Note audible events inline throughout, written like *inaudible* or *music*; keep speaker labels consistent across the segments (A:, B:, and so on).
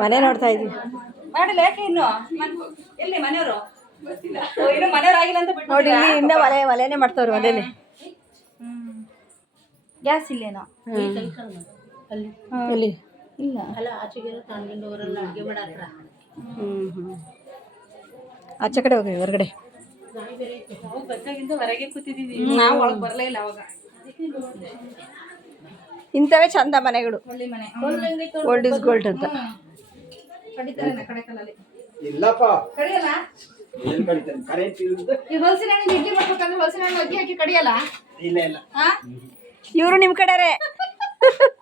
A: ಮನೆ ನೋಡ್ತಾ ಇದ್ವಿ
B: ಮಾಡಿಲ್ಲ ಯಾಕೆ ಇನ್ನು? ಎಲ್ಲಿ ಮನೆಯವರು? ಇನ್ನು ಮನೆಯವ್ರು ಆಗಿಲ್ಲ ಅಂತ ಬಿಟ್ಟು
A: ನೋಡಿ ಇಲ್ಲಿ ಇನ್ನ ಒಲೆ ಒಲೆನೇ ಮಾಡ್ತಾವ್ರಿ ಒಲೆನೇ
B: ಗ್ಯಾಸ್ ಇಲ್ಲೇನೋ?
A: ಅಲ್ಲಿ.
B: ಇಲ್ಲ.
A: ಅಲ್ಲ ಅಡುಗೆ ನಾವು ಕಡೆ ಹೋಗಿ ಹೊರಗಡೆ.
B: ಅವಾಗ.
A: ಇಂಥವೇ ಚಂದ ಮನೆಗಳು. ಓಲ್ಡ್ ಇಸ್ ಗೋಲ್ಡ್ ಅಂತ.
B: ಕಡೆ
C: ಇಲ್ಲಪ್ಪ.
B: ಕಡಿಯಲ್ಲ?
C: ಏನ್ ಕಡಿತಾನೆ ಕರೆಂಟ್ ಇಲ್ಲದೆ
B: ಈ *laughs*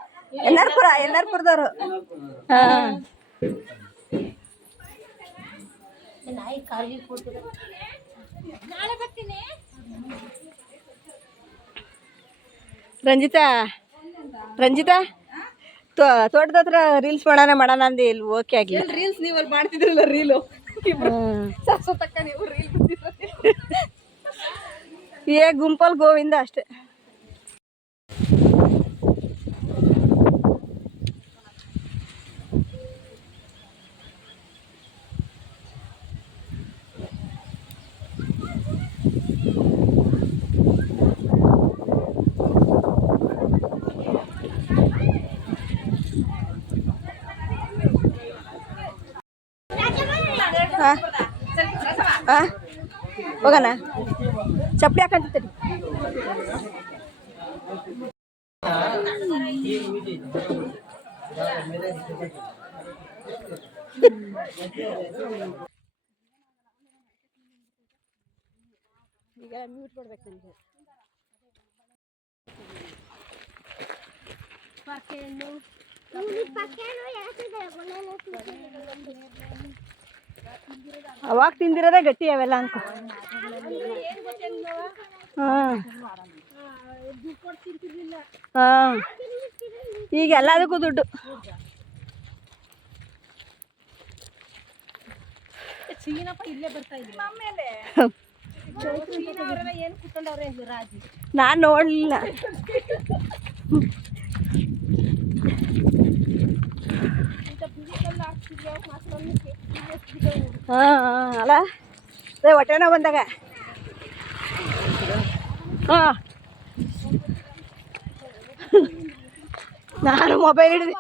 A: ಇವರು ಕಾಲಿಗೆ ಕಡೆರೆ ನಾಳೆ ಬರ್ತೀನಿ. ರಂಜಿತಾ ರಂಜಿತಾ ತೋ ತೋಟದ ಹತ್ರ ರೀಲ್ಸ್ ಮಾಡೋಣ ಮಾಡೋಣ ಅಂದೆ ಇಲ್ಲಿ ಓಕೆ ಆಗಿ
B: ರೀಲ್ಸ್ ನೀವು ಅಲ್ಲಿ ಮಾಡ್ತಿದ್ರಲ್ಲ ರೀಲು. ಸತ್ತಕ್ಕ ನೀವು ರೀಲ್
A: ಏ ಗುಂಪಲ್ ಗೋವಿಂದ ಅಷ್ಟೇ. ಹಾ ಹಾ ಹೋಗೋಣ ಚಪ್ಪಲಿ ಹಾಕಂತೀನಿ ಈಗ ಮ್ಯೂಟ್ ಮಾಡ್ಬೇಕು ನನಗೆ ಅವಾಗ ತಿಂದಿರೋದೇ ಗಟ್ಟಿ ಅವೆಲ್ಲ ಅಂತ ಹಾಂ. ಹಾಂ. ಈಗ ಎಲ್ಲದಕ್ಕೂ ದುಡ್ಡು. ನಾನು ನೋಡಲಿಲ್ಲ. ಹಾಂ ಅಲ್ಲ? ಅದೇ ಹೊಟ್ಟೆನೋ ಬಂದಾಗ? ಹಾಂ. ನಾನು ಮೊಬೈಲ್ ಹಿಡಿದು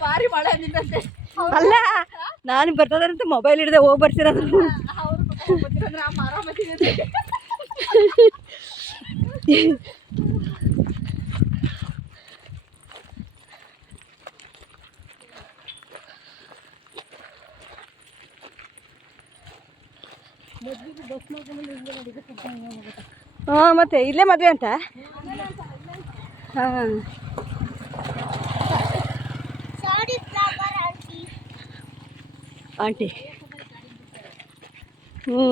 B: ಭಾರಿ ಮಳೆ
A: ಅಲ್ಲ ನಾನು ಬರ್ತದಂತ ಮೊಬೈಲ್ ಹಿಡ್ದೆ ಹೋಗಿ ಬರ್ತಿರೋದು. *laughs* ಹಾಂ ಮತ್ತೆ ಇಲ್ಲೇ ಮದುವೆ ಅಂತ? ಹಾಂ ಆಂಟಿ. ಹ್ಞೂ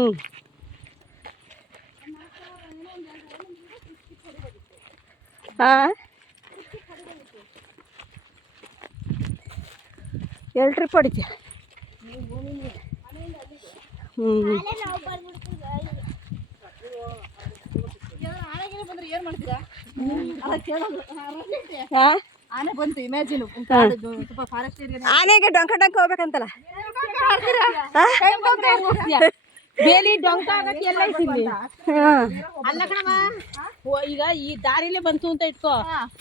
A: ಹಾಂ. ಎರಡು ಟ್ರಿಪ್ ಹೊಡಿತೀಯ?
B: ಆನೆಗೆ
A: ಡೊಂಕ ಡೊಂಕ ಹೋಗ್ಬೇಕಂತಲ್ಲ?
D: ಬೇಲಿ ಡೊಂಕ ಎಲ್ಲ ಈಗ ಈ ದಾರಿಲೇ ಬಂತು ಅಂತ ಇಟ್ಕೋ.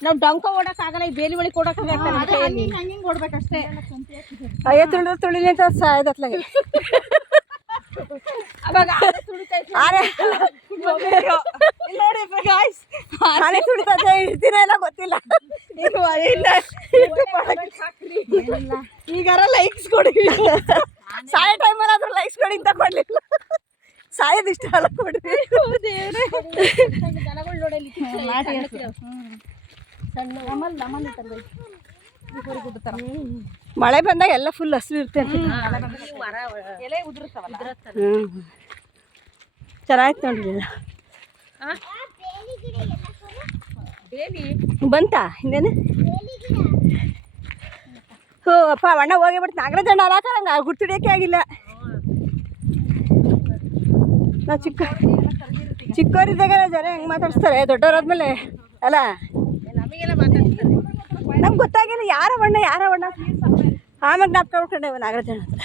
D: ನಾವ್ ಡೊಂಕ ಓಡಕ್ ಆಗಲ್ಲ ಈ ಬೇಲಿ ಒಳಗೆ
B: ಕೊಡಕ್ ಓಡ್ಬೇಕಷ್ಟೇ.
A: ಅಯ್ಯೋ ತುಳಿದ್ರೆ ತುಳಿಲಿ ಅಂತ ಸಾಯ್ದತ್ಲಾಗೆ. ಇಲ್ಲ ಗೊತ್ತಿಲ್ಲ. ಇಲ್ಲ. ಈಗಾರ ಲೈಕ್ಸ್ ಕೊಡಿ ಸಾಯೋ ಟೈಮಲ್ಲಿ ಆದ್ರೂ ಲೈಕ್ಸ್ ಕೊಡಿ ಅಂತ ಕೊಡ್ಲಿಲ್ಲ. ಸಾಯದ್ ಇಷ್ಟ ಅಲ್ಲ ಕೊಡ್ರಿ.
D: ದನಗಳ್
A: ಮಳೆ ಬಂದಾಗ ಎಲ್ಲ ಫುಲ್ ಹಸಿರು ಇರುತ್ತೆ
B: ಚೆನ್ನಾಗಿತ್ತು
A: ಹ್ಞೂ ನೋಡ್ರಿ ಬಂತಾ ಹಿಂದೇನು? ಹೋ ಅಪ್ಪ ಅಣ್ಣ ಹೋಗಿ ಬಿಟ್ಟು ನಾಗರಾಜ್ ಅಣ್ಣ ಹಾಕಂಗ ಗುರ್ತಿಡಿಯೋಕೆ ಆಗಿಲ್ಲ. ನಾ ಚಿಕ್ಕ ಚಿಕ್ಕವರಿದ್ದಾಗ ಜನ ಹೆಂಗೆ ಮಾತಾಡಿಸ್ತಾರೆ? ದೊಡ್ಡವ್ರಾದ್ಮೇಲೆ ಅಲ್ಲ? ನಮ್ಗೆ ಗೊತ್ತಾಗಿಲ್ಲ ಯಾರ ಬಣ್ಣ ಯಾರ ಬಣ್ಣ. ಆಮೇಲೆ ಜ್ಞಾಪಕ ಮಾಡ್ಕೊಂಡೇವ ನಾಗರಾಜನ ಹತ್ರ.